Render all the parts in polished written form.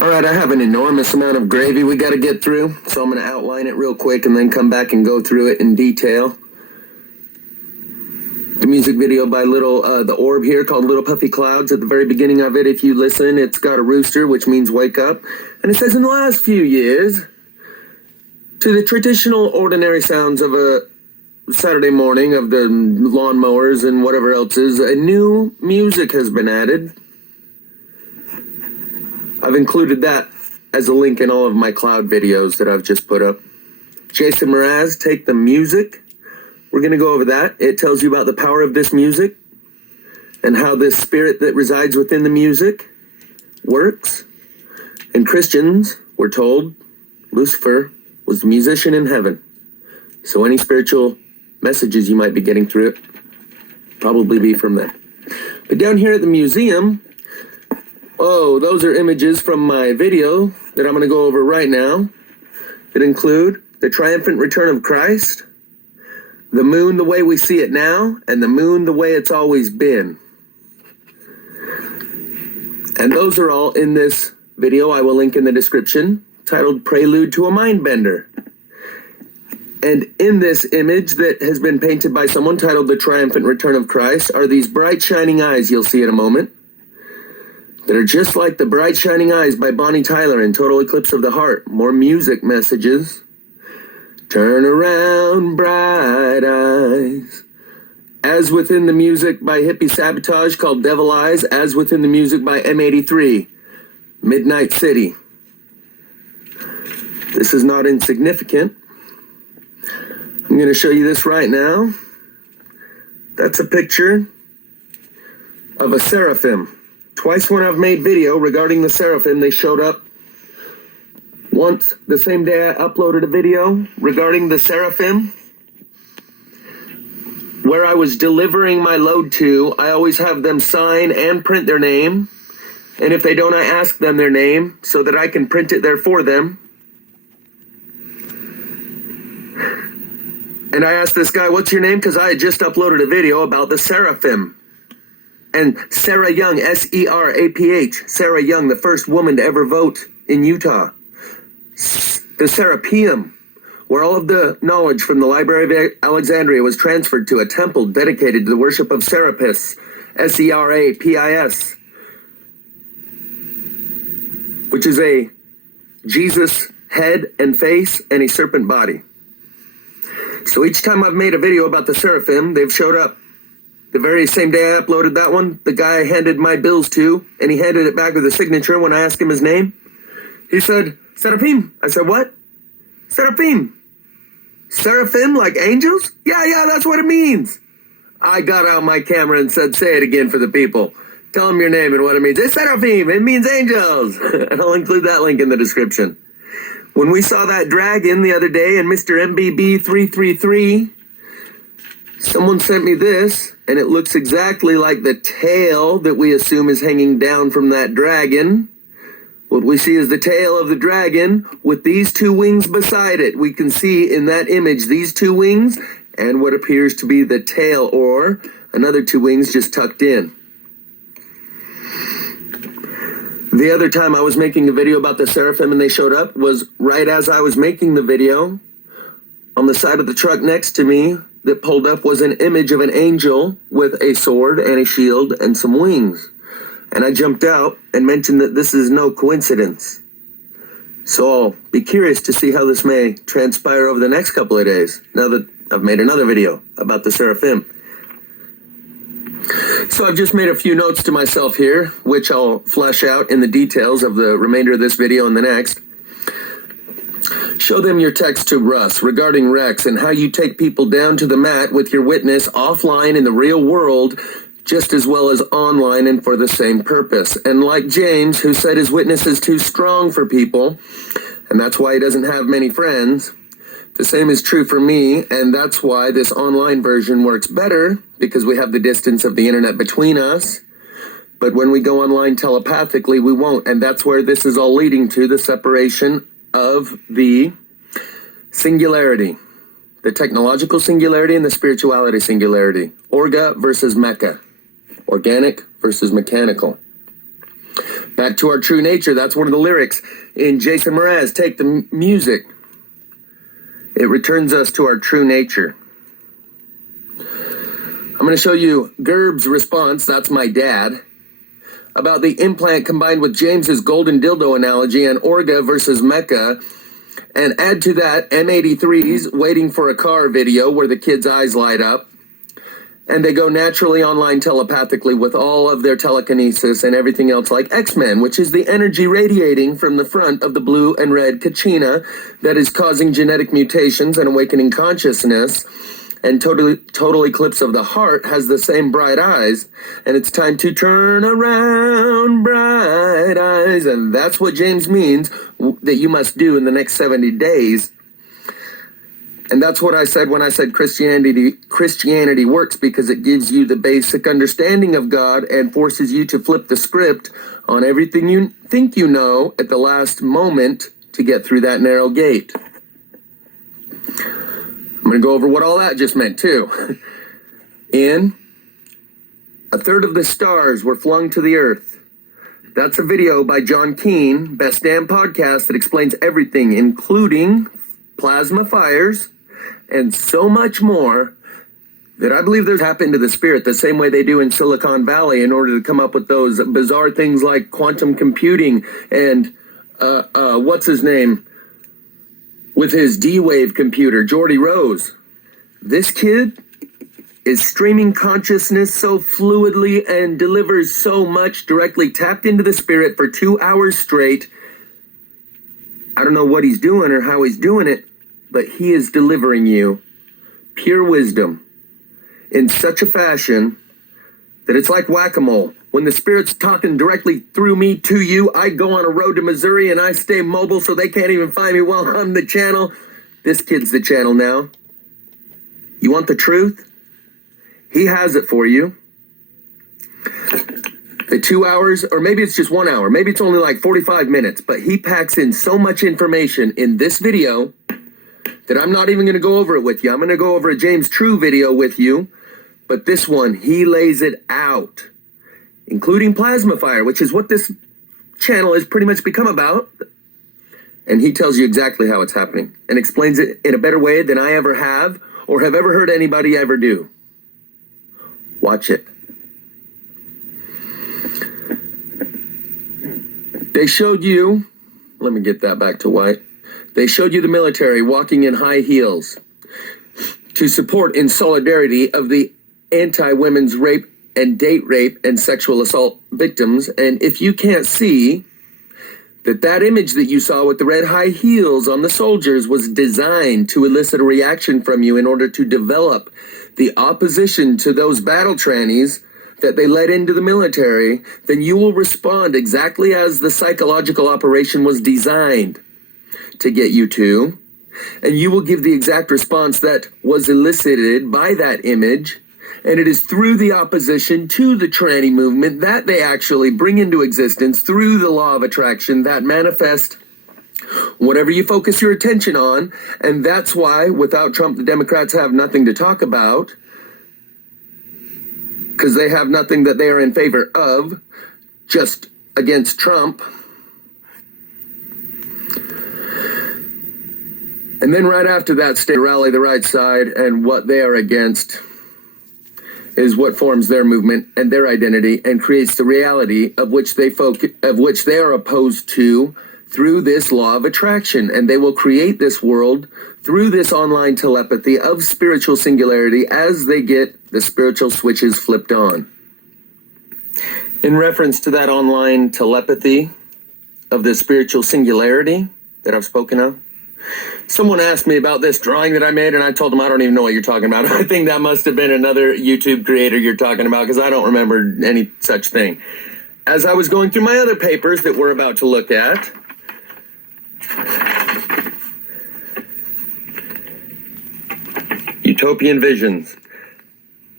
Alright, I have an enormous amount of gravy we gotta get through, so I'm gonna outline it real quick and then come back and go through it in detail. The music video by the orb here called Little Puffy Clouds. At the very beginning of it, if you listen, it's got a rooster, which means wake up. And it says, in the last few years, to the traditional ordinary sounds of a Saturday morning of the lawnmowers and whatever else is, a new music has been added. I've included that as a link in all of my cloud videos that I've just put up. Jason Mraz, Take the Music. We're going to go over that. It tells you about the power of this music and how this spirit that resides within the music works. And Christians were told Lucifer was the musician in heaven. So any spiritual messages you might be getting through it probably be from that. But down here at the museum, oh, those are images from my video that I'm going to go over right now that include the triumphant return of Christ, the moon the way we see it now, and the moon the way it's always been. And those are all in this video I will link in the description, titled Prelude to a Mindbender. And in this image that has been painted by someone titled The Triumphant Return of Christ are these bright shining eyes you'll see in a moment that are just like the bright shining eyes by Bonnie Tyler in Total Eclipse of the Heart. More music messages. Turn around, bright eyes. As within the music by Hippie Sabotage called Devil Eyes, as within the music by M83, Midnight City. This is not insignificant. I'm going to show you this right now. That's a picture of a Seraphim. Twice when I've made video regarding the Seraphim, they showed up. Once, the same day I uploaded a video regarding the Seraphim, where I was delivering my load to. I always have them sign and print their name. And if they don't, I ask them their name so that I can print it there for them. And I asked this guy, what's your name? Because I had just uploaded a video about the Seraphim. And Sarah Young, S-E-R-A-P-H, Sarah Young, the first woman to ever vote in Utah. The Seraphim, where all of the knowledge from the Library of Alexandria was transferred to a temple dedicated to the worship of Serapis, S-E-R-A-P-I-S, which is a Jesus head and face and a serpent body. So each time I've made a video about the Seraphim, they've showed up. The very same day I uploaded that one, the guy I handed my bills to, and he handed it back with a signature when I asked him his name. He said, Seraphim. I said, what? Seraphim. Seraphim, like angels? Yeah, that's what it means. I got out my camera and said, say it again for the people. Tell them your name and what it means. It's Seraphim. It means angels. And I'll include that link in the description. When we saw that dragon the other day in Mr. MBB 333, someone sent me this, and it looks exactly like the tail that we assume is hanging down from that dragon. What we see is the tail of the dragon with these two wings beside it. We can see in that image these two wings and what appears to be the tail, or another two wings just tucked in. The other time I was making a video about the Seraphim and they showed up was right as I was making the video. On the side of the truck next to me that pulled up was an image of an angel with a sword and a shield and some wings. And I jumped out and mentioned that this is no coincidence. So I'll be curious to see how this may transpire over the next couple of days, now that I've made another video about the Seraphim. So I've just made a few notes to myself here, which I'll flesh out in the details of the remainder of this video and the next. Show them your text to Russ regarding Rex and how you take people down to the mat with your witness offline in the real world, just as well as online and for the same purpose. And like James, who said his witness is too strong for people, and that's why he doesn't have many friends, the same is true for me, and that's why this online version works better, because we have the distance of the internet between us. But when we go online telepathically, we won't, and that's where this is all leading to, the separation of the singularity, the technological singularity and the spirituality singularity, Orga versus Mecca, organic versus mechanical. Back to our true nature. That's one of the lyrics in Jason Mraz, Take the Music. It returns us to our true nature. I'm going to show you Gerb's response, that's my dad, about the implant combined with James's golden dildo analogy and Orga versus Mecca, and add to that M83's Waiting for a Car video where the kids' eyes light up, and they go naturally online telepathically with all of their telekinesis and everything else like X-Men, which is the energy radiating from the front of the blue and red Kachina that is causing genetic mutations and awakening consciousness. And total eclipse of the heart has the same bright eyes, and it's time to turn around, bright eyes. And that's what James means that you must do in the next 70 days. And that's what I said when I said Christianity works, because it gives you the basic understanding of God and forces you to flip the script on everything you think you know at the last moment to get through that narrow gate. I'm going to go over what all that just meant too. In a third of the stars were flung to the earth. That's a video by John Keane, Best Damn Podcast, that explains everything, including plasma fires and so much more that I believe there's happened to the spirit the same way they do in Silicon Valley in order to come up with those bizarre things like quantum computing and what's his name? With his D-Wave computer, Geordie Rose. This kid is streaming consciousness so fluidly and delivers so much directly tapped into the spirit for 2 hours straight. I don't know what he's doing or how he's doing it, but he is delivering you pure wisdom in such a fashion that it's like whack-a-mole. When the spirit's talking directly through me to you, I go on a road to Missouri and I stay mobile so they can't even find me while I'm the channel. This kid's the channel now. You want the truth? He has it for you. The 2 hours, or maybe it's just 1 hour, maybe it's only like 45 minutes, but he packs in so much information in this video that I'm not even going to go over it with you. I'm going to go over a James True video with you, but this one, he lays it out, including plasma fire, which is what this channel has pretty much become about. And he tells you exactly how it's happening and explains it in a better way than I ever have or have ever heard anybody ever do. Watch it. They showed you, let me get that back to white. They showed you the military walking in high heels to support in solidarity of the anti-women's rape and date rape and sexual assault victims. And if you can't see that image that you saw with the red high heels on the soldiers was designed to elicit a reaction from you in order to develop the opposition to those battle trannies that they led into the military, then you will respond exactly as the psychological operation was designed to get you to, and you will give the exact response that was elicited by that image. And it is through the opposition to the tranny movement that they actually bring into existence through the law of attraction that manifest whatever you focus your attention on. And that's why without Trump, the Democrats have nothing to talk about, because they have nothing that they are in favor of, just against Trump. And then right after that, stay rally the right side, and what they are against is what forms their movement and their identity and creates the reality of which they are opposed to through this law of attraction. And they will create this world through this online telepathy of spiritual singularity as they get the spiritual switches flipped on. In reference to that online telepathy of the spiritual singularity that I've spoken of, someone asked me about this drawing that I made, and I told them I don't even know what you're talking about. I think that must have been another YouTube creator you're talking about, because I don't remember any such thing. As I was going through my other papers that we're about to look at, Utopian Visions.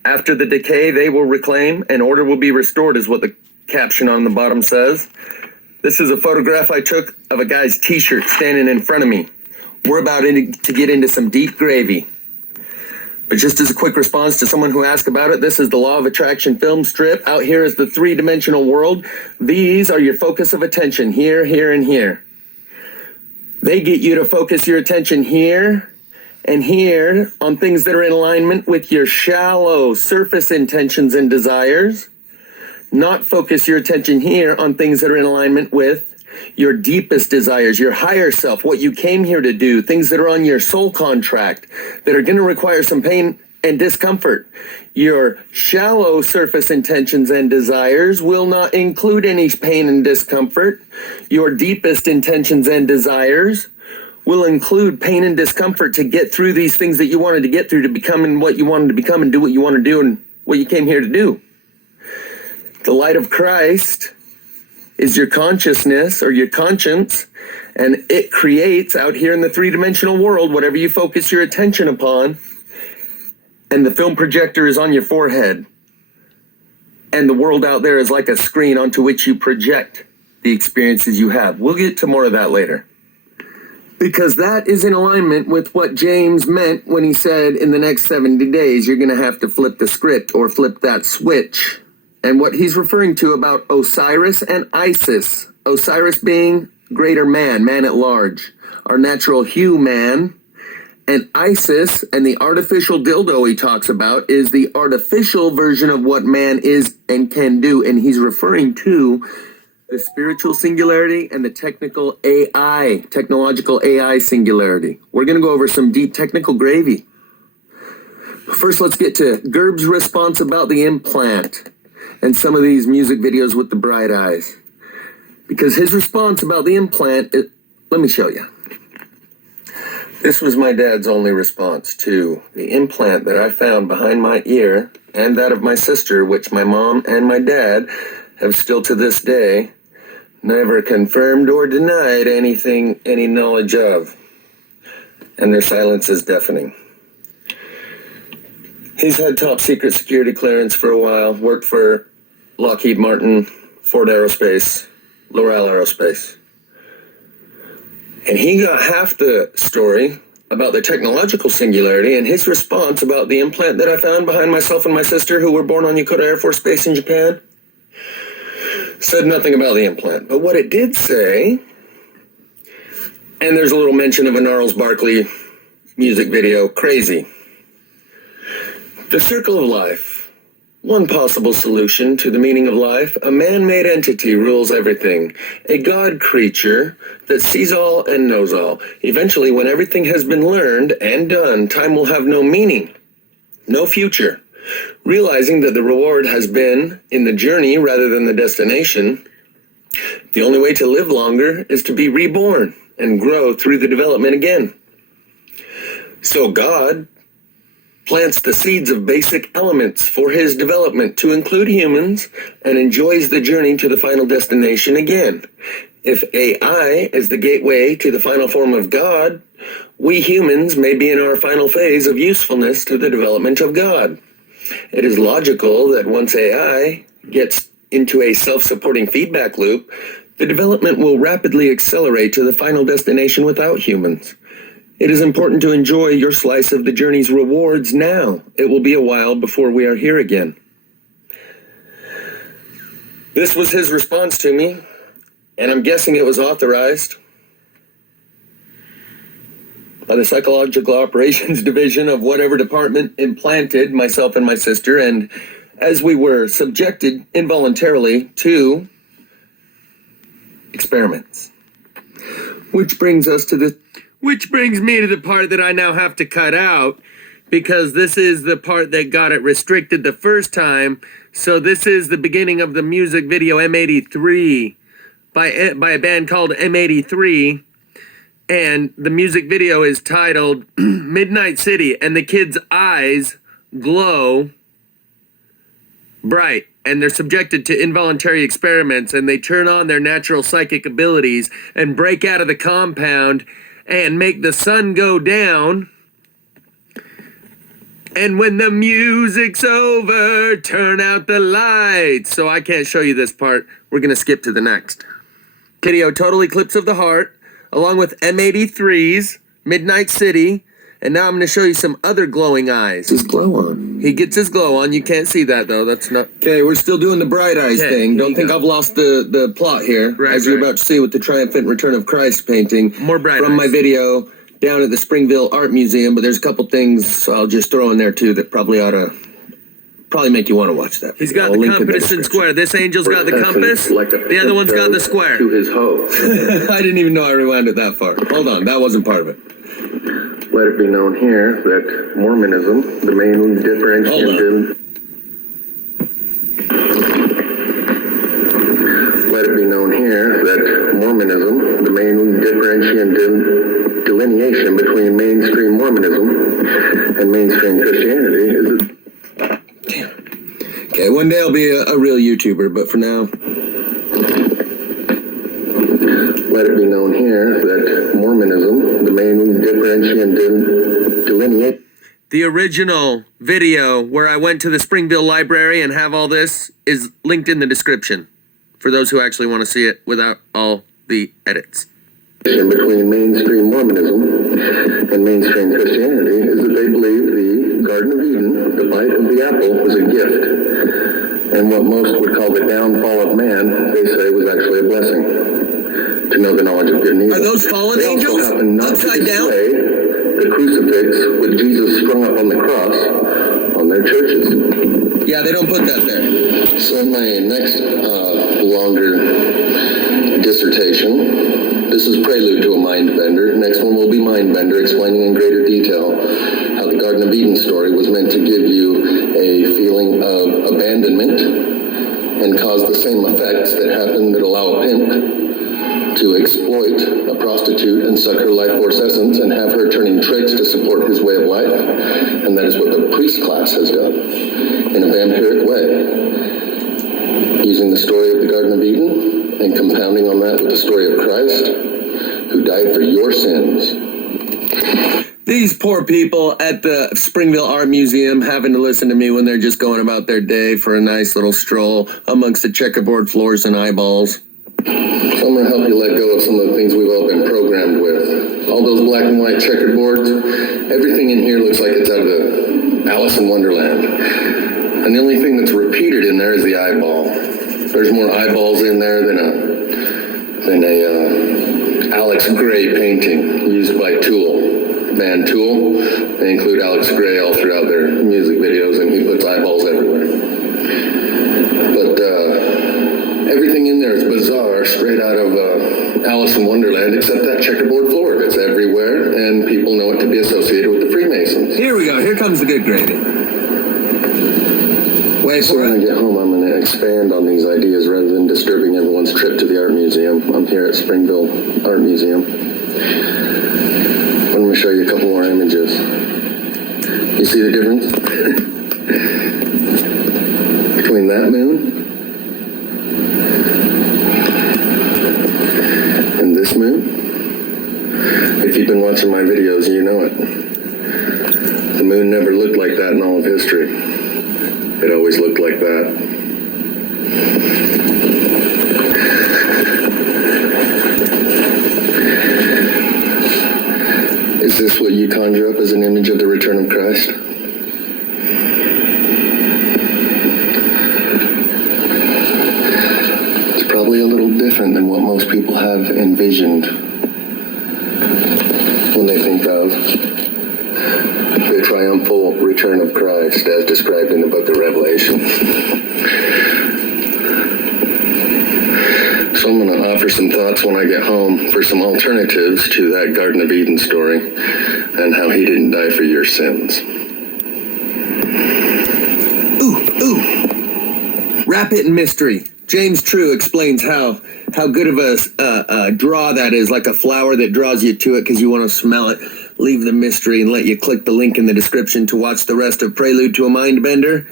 After the decay, they will reclaim, and order will be restored, is what the caption on the bottom says. This is a photograph I took of a guy's t-shirt standing in front of me. We're about to get into some deep gravy. But just as a quick response to someone who asked about it, this is the Law of Attraction film strip. Out here is the three-dimensional world. These are your focus of attention, here, here, and here. They get you to focus your attention here and here on things that are in alignment with your shallow surface intentions and desires. Not focus your attention here on things that are in alignment with your deepest desires, your higher self, what you came here to do, things that are on your soul contract that are going to require some pain and discomfort. Your shallow surface intentions and desires will not include any pain and discomfort. Your deepest intentions and desires will include pain and discomfort to get through these things that you wanted to get through, to become what you wanted to become and do what you want to do and what you came here to do. The light of Christ is your consciousness or your conscience, and it creates out here in the three-dimensional world whatever you focus your attention upon, and the film projector is on your forehead, and the world out there is like a screen onto which you project the experiences you have. We'll get to more of that later, because that is in alignment with what James meant when he said in the next 70 days you're going to have to flip the script or flip that switch. And what he's referring to about Osiris and Isis, Osiris being greater man, man at large, our natural hue man, and Isis and the artificial dildo he talks about is the artificial version of what man is and can do. And he's referring to the spiritual singularity and the technical AI, technological AI singularity. We're going to go over some deep technical gravy. First, let's get to Gerb's response about the implant and some of these music videos with the bright eyes. Because his response about the implant, let me show you. This was my dad's only response to the implant that I found behind my ear and that of my sister, which my mom and my dad have still to this day never confirmed or denied any knowledge of. And their silence is deafening. He's had top secret security clearance for a while, worked for Lockheed Martin, Ford Aerospace, Loral Aerospace. And he got half the story about the technological singularity, and his response about the implant that I found behind myself and my sister, who were born on Yokota Air Force Base in Japan, said nothing about the implant. But what it did say, and there's a little mention of a Gnarls Barkley music video, Crazy. The circle of life, one possible solution to the meaning of life. A man-made entity rules everything, a God creature that sees all and knows all. Eventually, when everything has been learned and done, time will have no meaning, no future. Realizing that the reward has been in the journey rather than the destination, the only way to live longer is to be reborn and grow through the development again. So God plants the seeds of basic elements for his development to include humans and enjoys the journey to the final destination again. If AI is the gateway to the final form of God, we humans may be in our final phase of usefulness to the development of God. It is logical that once AI gets into a self-supporting feedback loop, the development will rapidly accelerate to the final destination without humans. It is important to enjoy your slice of the journey's rewards now. It will be a while before we are here again. This was his response to me, and I'm guessing it was authorized by the Psychological Operations Division of whatever department implanted myself and my sister, and as we were subjected involuntarily to experiments. Which brings me to the part that I now have to cut out, because this is the part that got it restricted the first time. So this is the beginning of the music video M83 by a band called M83. And the music video is titled Midnight City, and the kids' eyes glow bright, and they're subjected to involuntary experiments, and they turn on their natural psychic abilities and break out of the compound and make the sun go down. And when the music's over, turn out the lights. So I can't show you this part. We're going to skip to the next. Video, Total Eclipse of the Heart, along with M83's Midnight City, And now I'm going to show you some other glowing eyes. His glow on. He gets his glow on. You can't see that, though. That's not... Okay, we're still doing the bright eyes thing. Don't think I've lost the plot here. Right, as you're about to see with the Triumphant Return of Christ painting. More bright from eyes. my video down at the Springville Art Museum. But there's a couple things I'll just throw in there, too, that probably make you want to watch that. He's got the compass and square. This angel's got the compass. The other one's got the square. To his host. I didn't even know I rewound it that far. Hold on, that wasn't part of it. Let it be known here that Mormonism, the main differentiating... Let it be known here that Mormonism, the main differentiating delineation between mainstream Mormonism and mainstream Christianity is... Okay, one day I'll be a real YouTuber, but for now... Let it be known here that Mormonism, the main differentiating delineation... The original video where I went to the Springville Library and have all this is linked in the description for those who actually want to see it without all the edits. Between mainstream Mormonism and mainstream Christianity is that they believe the Garden of Eden, the bite of the apple, was a gift. And what most would call the downfall of man, they say, was actually a blessing. To know the knowledge of good and evil. Are those fallen they angels? Also happen not Upside to down? display the crucifix with Jesus strung up on the cross on their churches. Yeah, they don't put that there. So my next longer dissertation, this is prelude to a mind bender. Next one will be mind bender, explaining in greater detail how the Garden of Eden story was meant to give you a feeling of abandonment and cause the same effects that happen that allow a pimp to exploit a prostitute and suck her life force essence and have her turning tricks to support his way of life. And that is what the priest class has done in a vampiric way, using the story of the Garden of Eden and compounding on that with the story of Christ, who died for your sins. These poor people at the Springville Art Museum having to listen to me when they're just going about their day for a nice little stroll amongst the checkerboard floors and eyeballs. So I'm going to help you let go of some of the things we've all been programmed with. All those black and white checkerboards, everything in here looks like it's out of Alice in Wonderland. And the only thing that's repeated in there is the eyeball. There's more eyeballs in there than a Alex Gray painting used by Tool. Band Tool. They include Alex Gray all throughout their music videos, and he puts eyeballs everywhere. But everything in there is bizarre, straight out of Alice in Wonderland, except that checkerboard floor. It's everywhere, and people know it to be associated with the Freemasons. Here we go. Here comes the good gravy. Wait So for when I it. get home, I'm going to expand on these ideas rather than disturbing everyone's trip to the art museum. I'm here at Springville Art Museum. I'm going to show you a couple more images. You see the difference? Between that moon and this moon? If you've been watching my videos, you know it. The moon never looked like that in all of history. It always looked like that. Is this what you conjure up as an image of the return of Christ? It's probably a little different than what most people have envisioned when they think of the triumphal return of Christ as described in the book of Revelation. So I'm going to offer some thoughts when I get home for some alternatives to that Garden of Eden story and how he didn't die for your sins. Ooh. Wrap it in mystery. James True explains how good of a draw that is, like a flower that draws you to it because you want to smell it. Leave the mystery and let you click the link in the description to watch the rest of Prelude to a Mind Bender.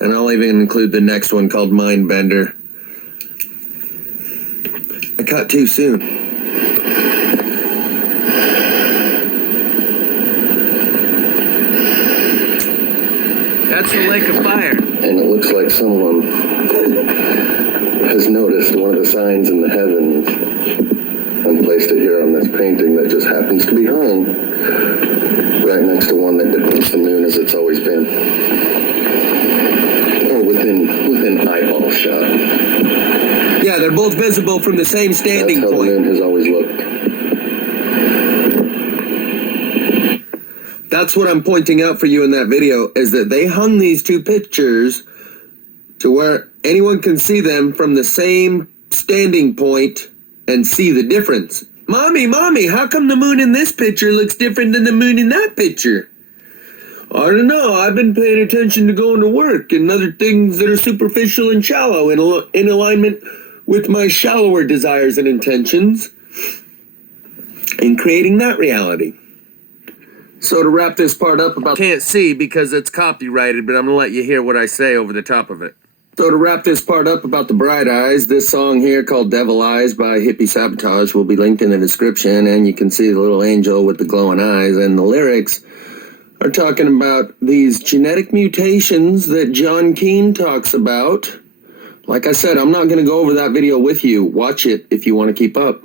And I'll even include the next one called Mind Bender. I cut too soon. That's the lake of fire. And it looks like someone has noticed one of the signs in the heavens and placed it here on this painting that just happens to be hung right next to one that depicts the moon as it's always been. Or within eyeball shot. Yeah, they're both visible from the same standing That's how point. the moon has always looked. That's what I'm pointing out for you in that video, is that they hung these two pictures to where anyone can see them from the same standing point and see the difference. Mommy, how come the moon in this picture looks different than the moon in that picture? I don't know. I've been paying attention to going to work and other things that are superficial and shallow in alignment with my shallower desires and intentions and creating that reality. So to wrap this part up about... Can't see because it's copyrighted, but I'm going to let you hear what I say over the top of it. So to wrap this part up about the bright eyes, this song here called Devil Eyes by Hippie Sabotage will be linked in the description, and you can see the little angel with the glowing eyes, and the lyrics are talking about these genetic mutations that John Keane talks about. Like I said, I'm not going to go over that video with you. Watch it if you want to keep up.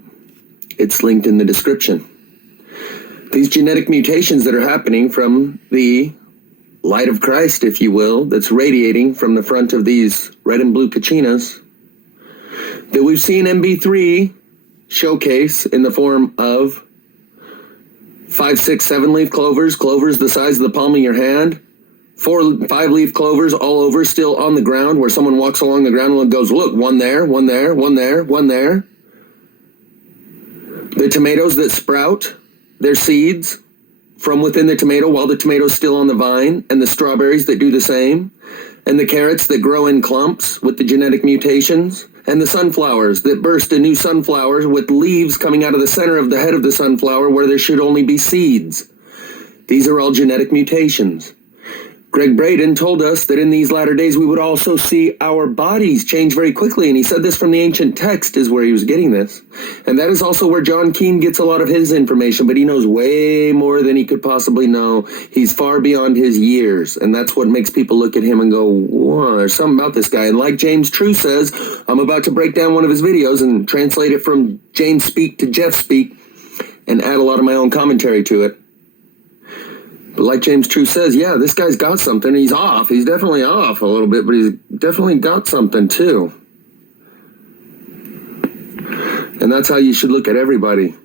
It's linked in the description. These genetic mutations that are happening from the light of Christ, if you will, that's radiating from the front of these red and blue kachinas that we've seen MB3 showcase in the form of 5, 6, 7 leaf clovers the size of the palm of your hand, 4, 5 leaf clovers all over, still on the ground, where someone walks along the ground and goes, look, one there, one there, one there, one there. The tomatoes that sprout their seeds from within the tomato while the tomato's still on the vine, and the strawberries that do the same, and the carrots that grow in clumps with the genetic mutations, and the sunflowers that burst a new sunflower with leaves coming out of the center of the head of the sunflower where there should only be seeds. These are all genetic mutations. Greg Braden told us that in these latter days we would also see our bodies change very quickly, and he said this from the ancient text is where he was getting this. And that is also where John Keane gets a lot of his information, but he knows way more than he could possibly know. He's far beyond his years, and that's what makes people look at him and go, whoa, there's something about this guy. And like James True says, I'm about to break down one of his videos and translate it from James Speak to Jeff Speak and add a lot of my own commentary to it. But like James True says, yeah, this guy's got something. He's off. He's definitely off a little bit, but he's definitely got something too. And that's how you should look at everybody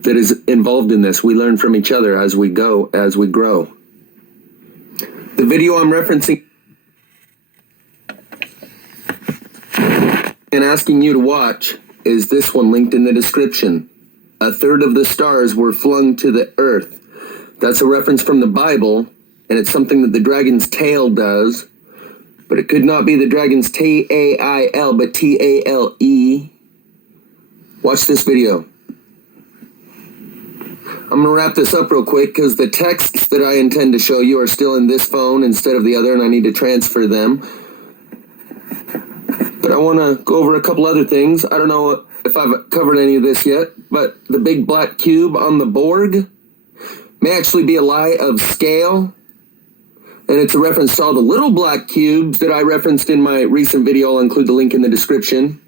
that is involved in this. We learn from each other as we go, as we grow. The video I'm referencing and asking you to watch is this one linked in the description. 1/3 of the stars were flung to the earth. That's a reference from the Bible, and it's something that the dragon's tail does, but it could not be the dragon's Tail, but Tale. Watch this video. I'm going to wrap this up real quick because the texts that I intend to show you are still in this phone instead of the other, and I need to transfer them. But I want to go over a couple other things. I don't know if I've covered any of this yet, but the big black cube on the Borg may actually be a lie of scale, and it's a reference to all the little black cubes that I referenced in my recent video. I'll include the link in the description,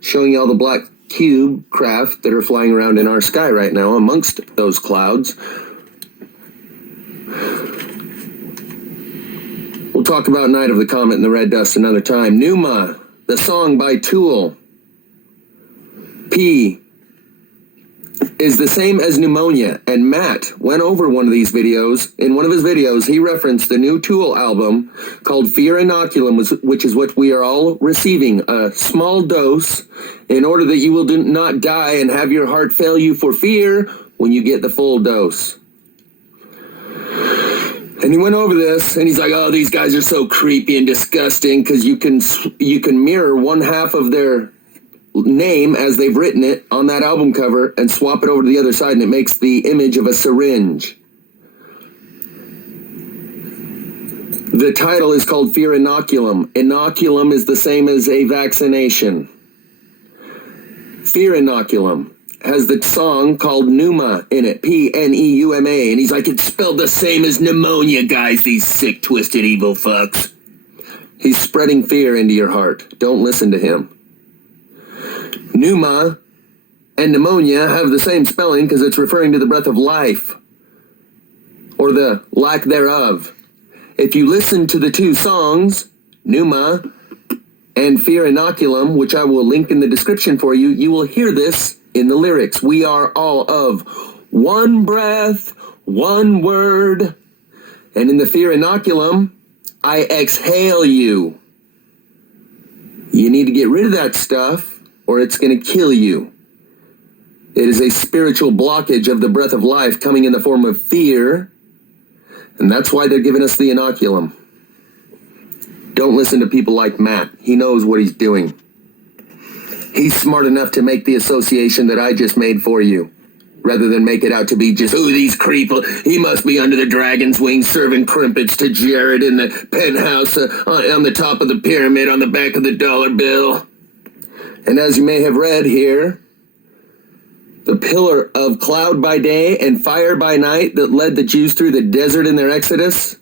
showing you all the black cube craft that are flying around in our sky right now amongst those clouds. We'll talk about Night of the Comet and the Red Dust another time. Pneuma, the song by Tool. P is the same as pneumonia, and Matt went over one of these videos. In one of his videos, he referenced the new Tool album called Fear Inoculum, which is what we are all receiving, a small dose in order that you will not die and have your heart fail you for fear when you get the full dose. And he went over this, and he's like, oh, these guys are so creepy and disgusting because you can mirror one half of their name as they've written it on that album cover and swap it over to the other side, and it makes the image of a syringe. The title is called Fear Inoculum. Inoculum is the same as a vaccination. Fear Inoculum has the song called Pneuma in it, Pneuma, and he's like, it's spelled the same as pneumonia, guys, these sick, twisted, evil fucks. He's spreading fear into your heart. Don't listen to him. Pneuma and pneumonia have the same spelling because it's referring to the breath of life. or the lack thereof. If you listen to the two songs, Pneuma and Fear Inoculum, which I will link in the description for you, you will hear this in the lyrics. We are all of one breath, one word. And in the Fear Inoculum, I exhale you. You need to get rid of that stuff or it's going to kill you. It is a spiritual blockage of the breath of life coming in the form of fear. And that's why they're giving us the inoculum. Don't listen to people like Matt. He knows what he's doing. He's smart enough to make the association that I just made for you, rather than make it out to be just, these creeple. He must be under the dragon's wing serving crimpets to Jared in the penthouse on the top of the pyramid on the back of the dollar bill. And as you may have read here, the pillar of cloud by day and fire by night that led the Jews through the desert in their exodus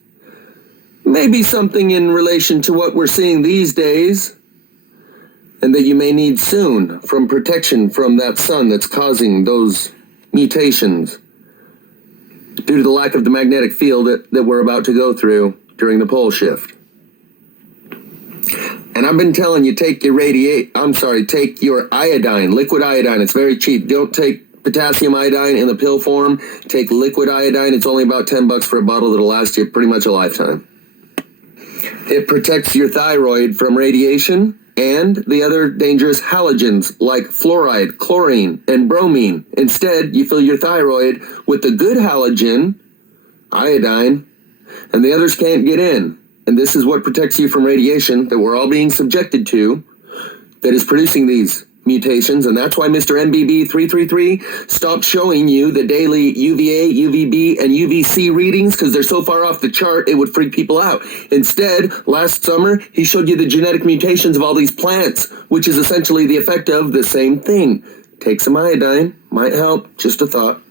may be something in relation to what we're seeing these days, and that you may need soon from protection from that sun that's causing those mutations due to the lack of the magnetic field that we're about to go through during the pole shift. And I've been telling you, take your iodine, liquid iodine. It's very cheap. Don't take potassium iodine in the pill form. Take liquid iodine. It's only about $10 for a bottle that'll last you pretty much a lifetime. It protects your thyroid from radiation and the other dangerous halogens like fluoride, chlorine, and bromine. Instead, you fill your thyroid with the good halogen, iodine, and the others can't get in. And this is what protects you from radiation that we're all being subjected to, that is producing these mutations. And that's why Mr. MBB333 stopped showing you the daily UVA, UVB, and UVC readings because they're so far off the chart it would freak people out. Instead, last summer, he showed you the genetic mutations of all these plants, which is essentially the effect of the same thing. Take some iodine, might help, just a thought.